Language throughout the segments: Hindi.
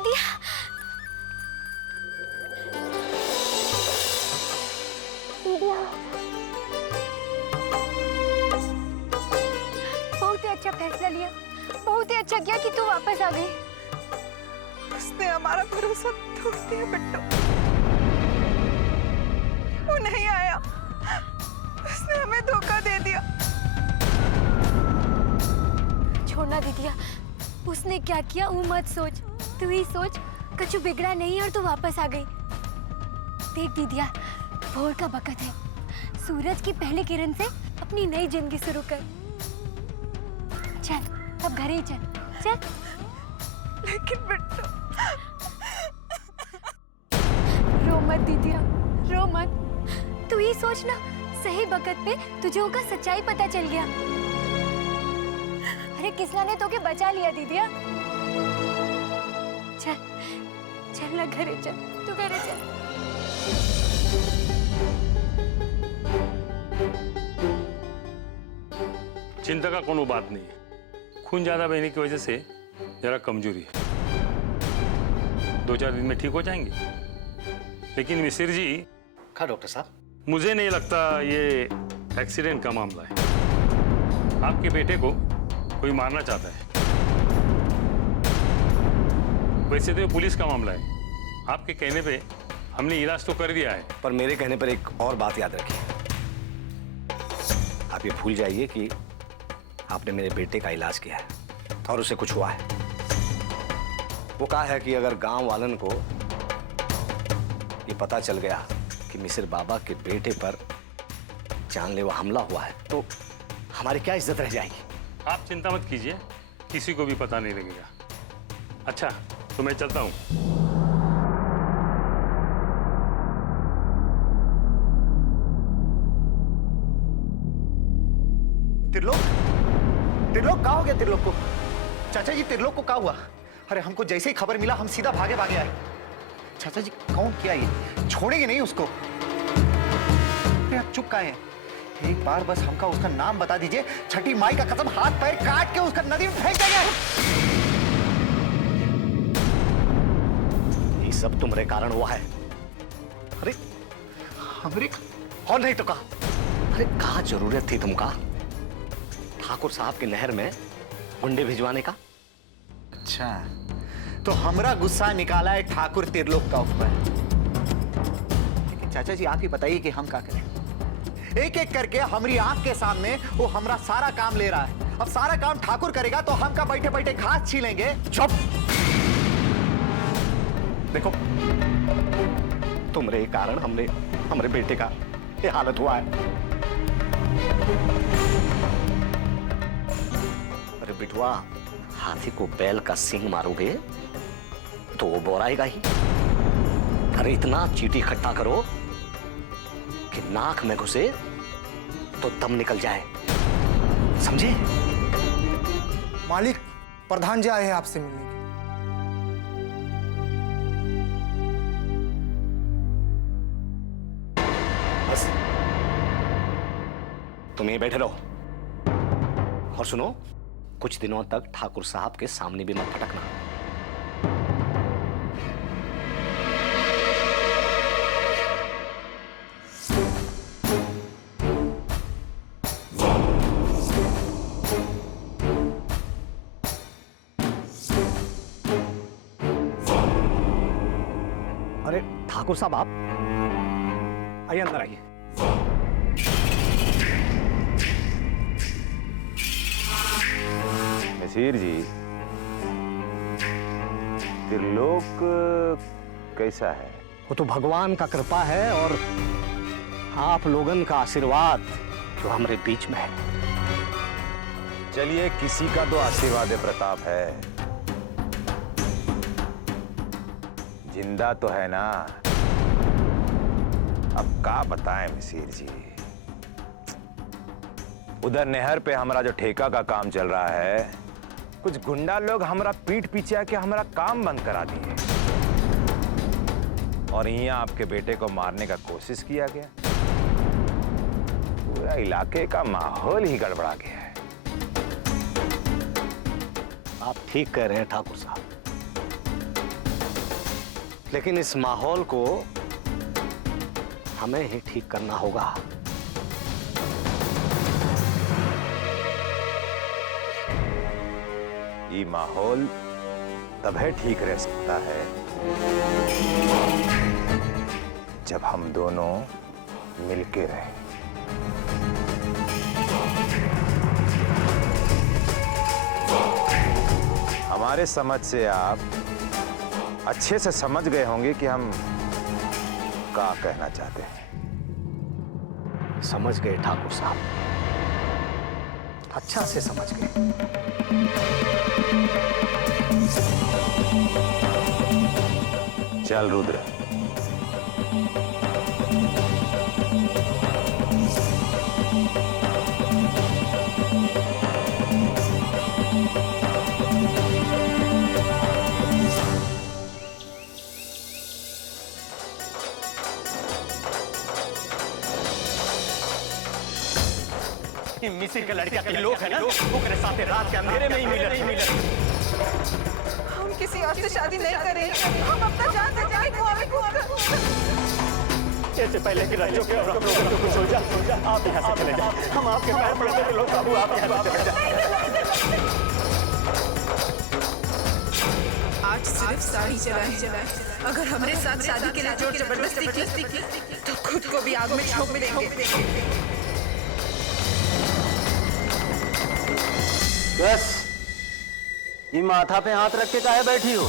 दीदी बहुत ही अच्छा फैसला लिया, बहुत ही अच्छा किया कि तू वापस आ गई। उसने हमारा भरोसा तोड़ दिया बिट्टू, वो नहीं आया, उसने हमें धोखा दे दिया। छोड़ना दीदिया, उसने क्या किया वो मत सोच, तू ही सोच कुछ बिगड़ा नहीं और तू वापस आ गई। देख दीदिया, भोर का वक्त है, सूरज की पहली किरण से अपनी नई जिंदगी शुरू कर। चल अब घर ही चल, चल। लेकिन बिट्टू, रो मत दीदिया, रो मत। तू ही सोच ना, सही वक्त पे तुझे उनका सच्चाई पता चल गया। अरे किसना ने तो के बचा लिया दीदिया। चल चल ना घरे चल, तू घरे चल। चिंता का कोनो बात नहीं है, खून ज्यादा बहने की वजह से जरा कमजोरी है, 2-4 दिन में ठीक हो जाएंगे। लेकिन मिसिर जी, हाँ डॉक्टर साहब, मुझे नहीं लगता ये एक्सीडेंट का मामला है। आपके बेटे को कोई मारना चाहता है। वैसे तो ये पुलिस का मामला है, आपके कहने पे हमने इलाज तो कर दिया है। पर मेरे कहने पर एक और बात याद रखिए, आप ये भूल जाइए कि आपने मेरे बेटे का इलाज किया है और उसे कुछ हुआ है। वो कहा है कि अगर गांव वालन को ये पता चल गया कि मिसिर बाबा के बेटे पर जानलेवा हमला हुआ है तो हमारी क्या इज्जत रह जाएगी। आप चिंता मत कीजिए, किसी को भी पता नहीं लगेगा। अच्छा तो मैं चलता हूँ। त्रिलोक, त्रिलोक कहाँ हो गया त्रिलोक को? चाचा जी त्रिलोक को क्या हुआ? अरे हमको जैसे ही खबर मिला हम सीधा भागे भागे आए। चाचा जी कौन किया ये? छोड़ेंगे नहीं उसको। अरे आप चुप काहे हैं? एक बार बस हमका उसका नाम बता दीजिए, छठी माई का कसम हाथ पैर काट के उसका नदी में फेंक देंगे। ये सब तुम्हारे कारण हुआ है। अरे हमरे और नहीं तो कहा, अरे कहा जरूरत थी तुमका ठाकुर साहब की नहर में गुंडे भिजवाने का? अच्छा तो हमरा गुस्सा निकाला है ठाकुर त्रिलोक का ऊपर। लेकिन चाचा जी आप ही बताइए कि हम क्या करें? एक एक करके हमारी आंख के सामने वो हमरा सारा काम ले रहा है। अब सारा काम ठाकुर करेगा तो हम का बैठे बैठे घास छीलेंगे। चुप! देखो तुम्हारे कारण हमरे बेटे का ये हालत हुआ है। अरे बिटवा, हाथी को बैल का सींग मारोगे तो वो बोराएगा ही। अरे इतना चीटी इकट्ठा करो कि नाक में घुसे तो दम निकल जाए, समझे? मालिक, प्रधान जी आए हैं आपसे मिलने के। बस तुम यहीं बैठे रहो और सुनो, कुछ दिनों तक ठाकुर साहब के सामने भी मत फटकना। अरे ठाकुर साहब, आप आइए, अंदर आइए। मिसिर जी, त्रिलोक कैसा है? वो तो भगवान का कृपा है और आप लोगन का आशीर्वाद जो हमारे बीच में है। चलिए, किसी का तो आशीर्वाद प्रताप है, जिंदा तो है ना। अब क्या बताएं मिसिर जी, उधर नहर पे हमारा जो ठेका का काम चल रहा है, कुछ गुंडा लोग हमारा पीठ पीछे आके हमारा काम बंद करा दिए और यहाँ आपके बेटे को मारने का कोशिश किया गया। पूरा इलाके का माहौल ही गड़बड़ा गया है। आप ठीक कह रहे हैं ठाकुर साहब, लेकिन इस माहौल को हमें ही ठीक करना होगा। ये माहौल तभी ठीक रह सकता है जब हम दोनों मिलके रहें। हमारे समझ से आप अच्छे से समझ गए होंगे कि हम क्या कहना चाहते हैं। समझ गए ठाकुर साहब, अच्छा से समझ गए। चल रुद्र, मिसिर के लड़का के लोग है ना, ओकरे साथे रात के अंधेरे में ही मिले। हम किसी और से शादी नहीं करेंगे। हम अपना जान से जाए इससे पहले कि राज्यों के और हम लोगों को कुछ हो जाए, आप यहाँ से चले जाए। हम आपके पैर पड़ते थे लोग, बाबू आप यहाँ से चले जाए। आज सिर्फ साड़ी चलाए। अगर हमारे साथ शादी के लिए जोर जबरदस्ती की तो खुद को भी आग में झोंक देंगे। बस ये माथा पे हाथ रख के काहे बैठी हो?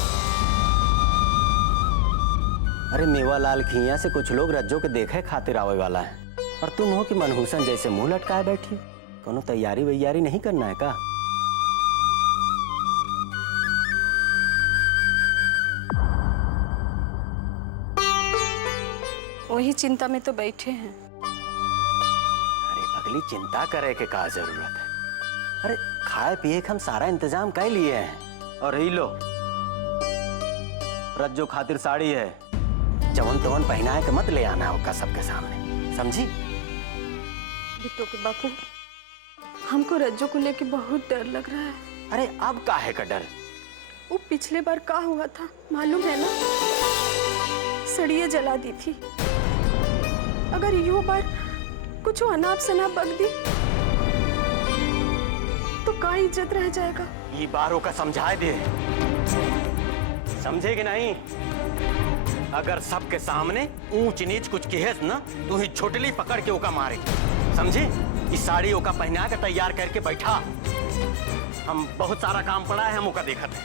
अरे मेवालाल खिया से कुछ लोग रज्जो के देखे खातिर आवे वाला है, और तुम हो कि मनहूसन जैसे मुंह लटकाए बैठी हो। कोनो तैयारी वैयारी नहीं करना है का? वही चिंता में तो बैठे हैं। अरे पगली, चिंता करे के का जरूरत है? अरे खाए पिए के हम सारा इंतजाम कर लिए हैं। और ही लो, रज्जो खातिर साड़ी है, जवन तवन पहनाए के मत ले आना होगा सबके सामने, समझी? बिट्टू के बापू, हमको रज्जो को लेके बहुत डर लग रहा है। अरे अब काहे का डर? वो पिछले बार का हुआ था मालूम है ना? सड़िए जला दी थी। अगर यो बार कुछ अनाप शनाप बक दी तो का इज्जत रह जाएगा। ये बारों का समझाए दे, समझेगी नहीं? अगर सबके सामने ऊंच नीच कुछ कहे ना, तो ही छोटली पकड़ के ओका मारे, समझे? इस साड़ी ओका पहना के तैयार करके बैठा। हम बहुत सारा काम पड़ा है, हम ओका देखते हैं।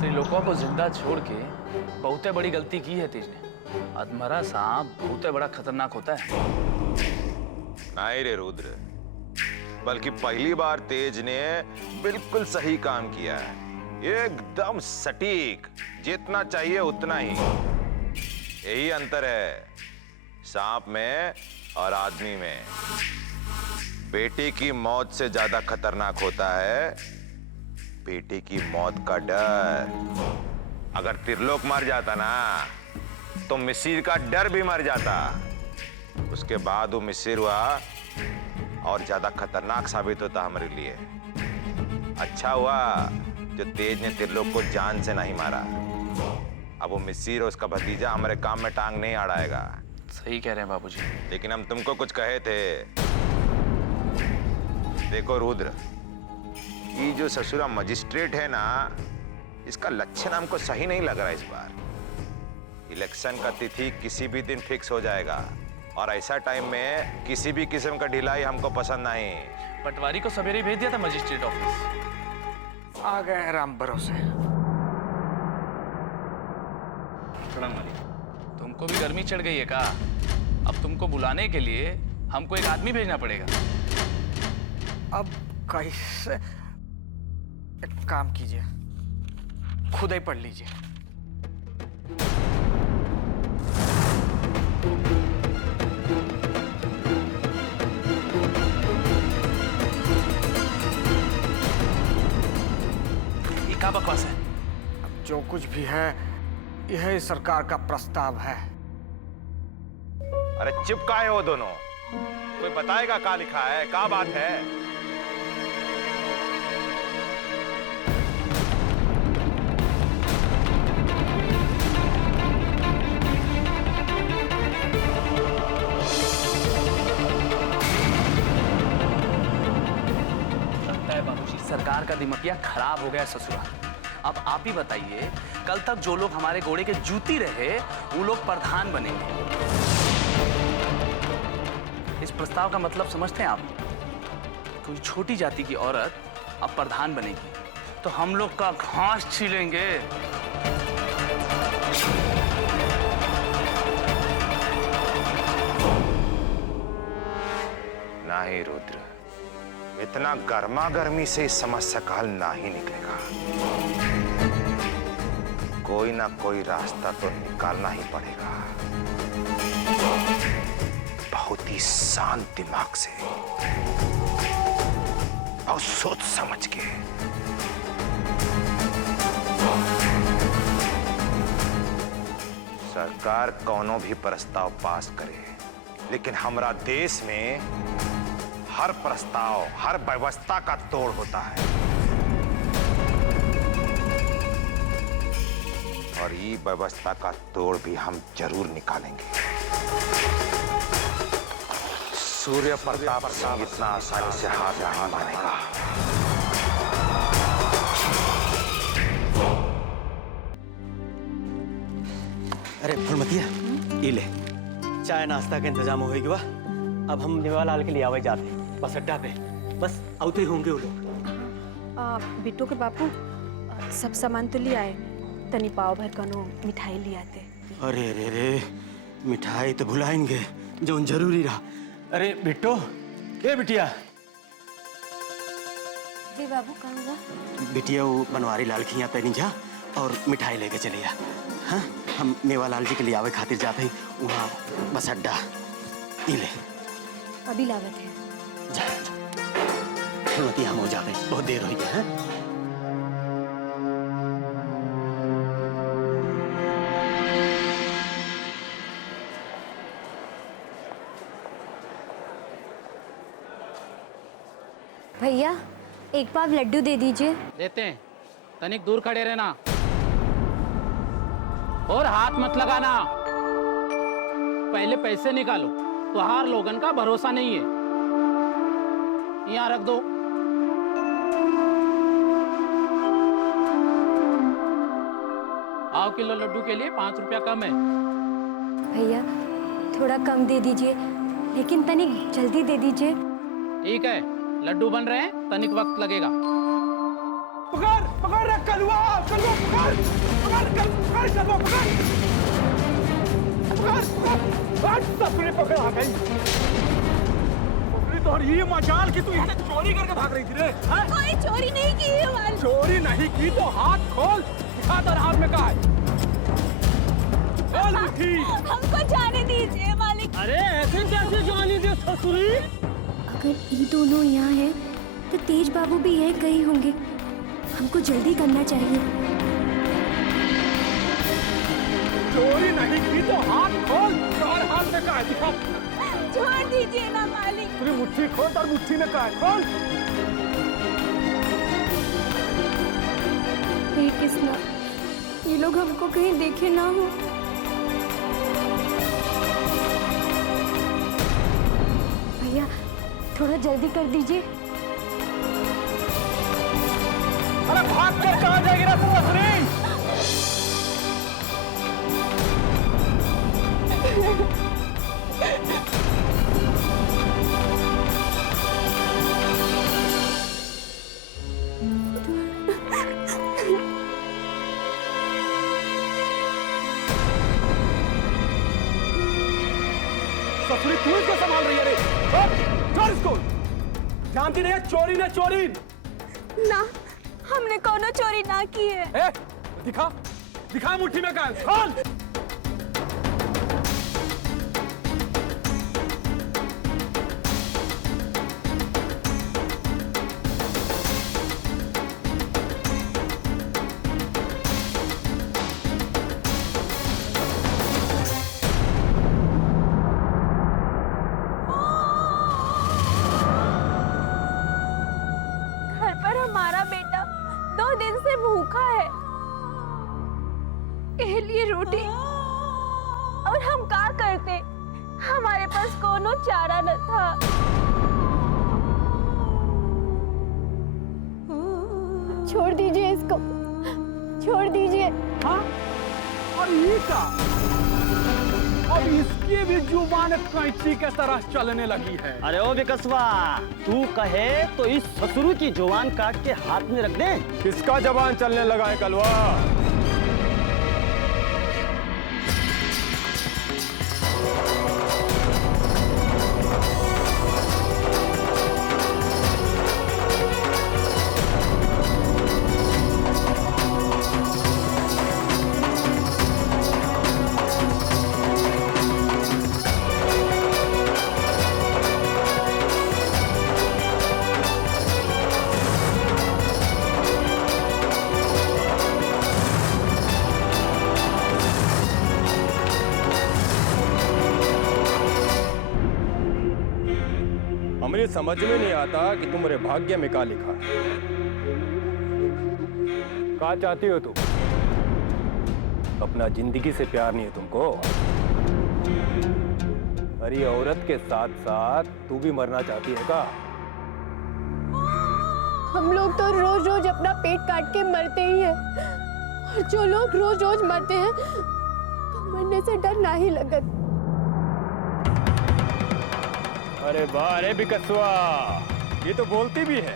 त्रिलोकवा को जिंदा छोड़ के बहुत बड़ी गलती की है तेज ने। अधमरा सांप बहुत बड़ा खतरनाक होता है। नहीं रे रुद्र, बल्कि पहली बार तेज ने बिल्कुल सही काम किया है, एकदम सटीक, जितना चाहिए उतना ही। यही अंतर है सांप में और आदमी में। बेटी की मौत से ज्यादा खतरनाक होता है बेटी की मौत का डर। अगर त्रिलोक मर जाता ना, तो मिसिर का डर भी मर जाता। उसके बाद वो मिसिर हुआ और ज्यादा खतरनाक साबित होता हमारे लिए। अच्छा हुआ जो तेज ने त्रिलोक को जान से नहीं मारा। अब वो मिसिर और उसका भतीजा हमारे काम में टांग नहीं अड़ाएगा। सही कह रहे हैं बाबूजी। लेकिन हम तुमको कुछ कहे थे। देखो रुद्र, ये जो ससुरा मजिस्ट्रेट है ना, इसका लक्षण हमको सही नहीं लग रहा इस बार। इलेक्शन का तिथि किसी भी दिन फिक्स हो जाएगा, और ऐसा टाइम में किसी भी किस्म का ढिलाई हमको पसंद नहीं। पटवारी को सवेरे भेज दिया था मजिस्ट्रेट ऑफिस। आ गए राम भरोसे। तुमको भी गर्मी चढ़ गई है का? अब तुमको बुलाने के लिए हमको एक आदमी भेजना पड़ेगा। अब कैसे? एक काम कीजिए, खुद ही पढ़ लीजिए। ये क्या बकवास है? अब जो कुछ भी है, यह सरकार का प्रस्ताव है। अरे चुप काहे हो दोनों? कोई बताएगा क्या लिखा है, क्या बात है? सरकार का दिमागिया खराब हो गया ससुरा। अब आप ही बताइए, कल तक जो लोग हमारे घोड़े के जूती रहे वो लोग प्रधान बनेंगे। इस प्रस्ताव का मतलब समझते हैं आप? कोई छोटी जाति की औरत अब प्रधान बनेगी तो हम लोग का घास छीलेंगे। नहीं रुद्र, इतना गर्मा गर्मी से इस समस्या का हल ना ही निकलेगा। कोई ना कोई रास्ता तो निकालना ही पड़ेगा, बहुत ही शांत दिमाग से और सोच समझ के। सरकार कोनो भी प्रस्ताव पास करे, लेकिन हमारा देश में हर प्रस्ताव, हर व्यवस्था का तोड़ होता है, और ये व्यवस्था का तोड़ भी हम जरूर निकालेंगे। सूर्य प्रताप सिंह इतना आसानी से हार नहीं मानेगा। अरे फुलमतिया, ये ले चाय नाश्ता का इंतजाम हो गया। अब हम नेवालाल के लिए आवे जाते हैं बस अड्डा पे। बस आते होंगे वो लोग। बिट्टू के बापू सब सामान तो ले आए, तनी पाव भर कनो मिठाई ले आते। अरे रे रे, मिठाई तो भुलाएंगे जो जरूरी रहा। अरे बिट्टू, ए बिटिया। जी बाबू, कहाँ हुआ? बिटिया वो बनवारी लाल खिया पे नहीं जा और मिठाई लेके चलिए। हाँ, हम मेवालाल जी के लिए आवे खातिर जाते हैं वहाँ बस अड्डा। ये ले अभी लागत है। जा फुलमती, हम हो जाते, बहुत देर हो गई है। भैया, एक पाव लड्डू दे दीजिए। देते हैं, तनिक दूर खड़े रहना और हाथ मत लगाना। पहले पैसे निकालो, तुहार लोगन का भरोसा नहीं है। यहाँ रख दो। आओ, किलो लड्डू के लिए 5 रुपया कम है। भैया थोड़ा कम दे दीजिए, लेकिन तनिक जल्दी दे दीजिए। ठीक है, लड्डू बन रहे हैं, तनिक वक्त लगेगा। पकड़ पकड़ रे कलवा, कलवा पकड़ पकड़ पकड़ कलवा पकड़ पकड़ पकड़। ससुरी पकड़ आ गई। ससुरी तो ये मजाल की तू यहाँ से चोरी करके भाग रही थी रे। कोई चोरी नहीं की है मालिक। चोरी नहीं की तो हाथ खोल, दिखा तेरे हाथ में क्या है। खोल मुट्ठी। हमको जाने दीजिए मालिक। अरे ऐसे कैसे जाने दे ससुरी? अगर ये दोनों यहाँ हैं, तो तेज बाबू भी यहीं कहीं होंगे। हमको जल्दी करना चाहिए। चोरी नहीं की तो हाथ खोल, और हाथ में क्या है दिखा। छोड़ दीजिए ना मालिक। तेरी मुट्ठी खोल, और मुट्ठी में क्या है खोल। हे कृष्णा, ये लोग हमको कहीं देखे ना हो। भैया थोड़ा जल्दी कर दीजिए। अरे भाग कर कहाँ जाएगी ना तू असली? ससुरी तू इसको संभाल रही है रे? छोड़ इसको। जानती नहीं है चोरी ने चोरी ना, हमने कोनो चोरी ना की है। ए, दिखा दिखा मुट्ठी में क्या है खोल। घर पर हमारा बेटा 2 दिन से भूखा है, के लिए रोटी, और हम क्या करते? हमारे पास कोनो चारा न था। छोड़ दीजिए इसको, छोड़ दीजिए। हाँ? और ये का? अब इसकी भी जुबान कैंची के तरह चलने लगी है। अरे ओ विकसवा, तू कहे तो इस ससुर की जुबान काट के हाथ में रख दे। किसका जबान चलने लगा है कलवा? हमें समझ में नहीं आता कि तुम्हारे भाग्य में क्या लिखा है। क्या चाहती हो तुम? अपना जिंदगी से प्यार नहीं है तुमको? अरे औरत के साथ साथ तू भी मरना चाहती है क्या? हम लोग तो रोज रोज अपना पेट काट के मरते ही हैं, और जो लोग रोज रोज मरते हैं तो मरने से डर ना ही लगत। अरे वाह, अरे बिकसवा, ये तो बोलती भी है।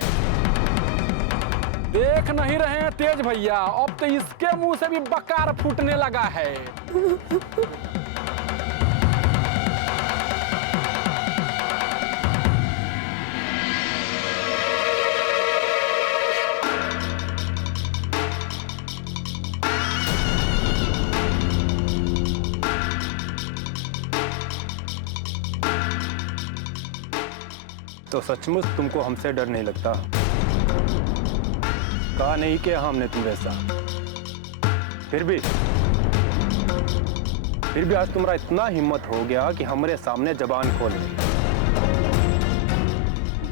देख नहीं रहे हैं तेज भैया, अब तो इसके मुंह से भी बकार फूटने लगा है। तो सचमुच तुमको हमसे डर नहीं लगता? कहा नहीं किया हमने तुम वैसा। फिर भी आज तुम्हारा इतना हिम्मत हो गया कि हमारे सामने जबान खोले।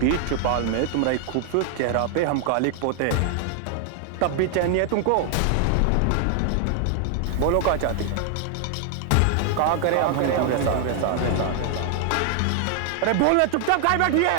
बीच चुपाल में तुम्हारा एक खूबसूरत चेहरा पे हम कालिक पोते, तब भी चैन नहीं है तुमको? बोलो क्या चाहती है? कहा करे हम तुम्हारे साथ? अरे बोल ना, चुपचाप काहे बैठी है?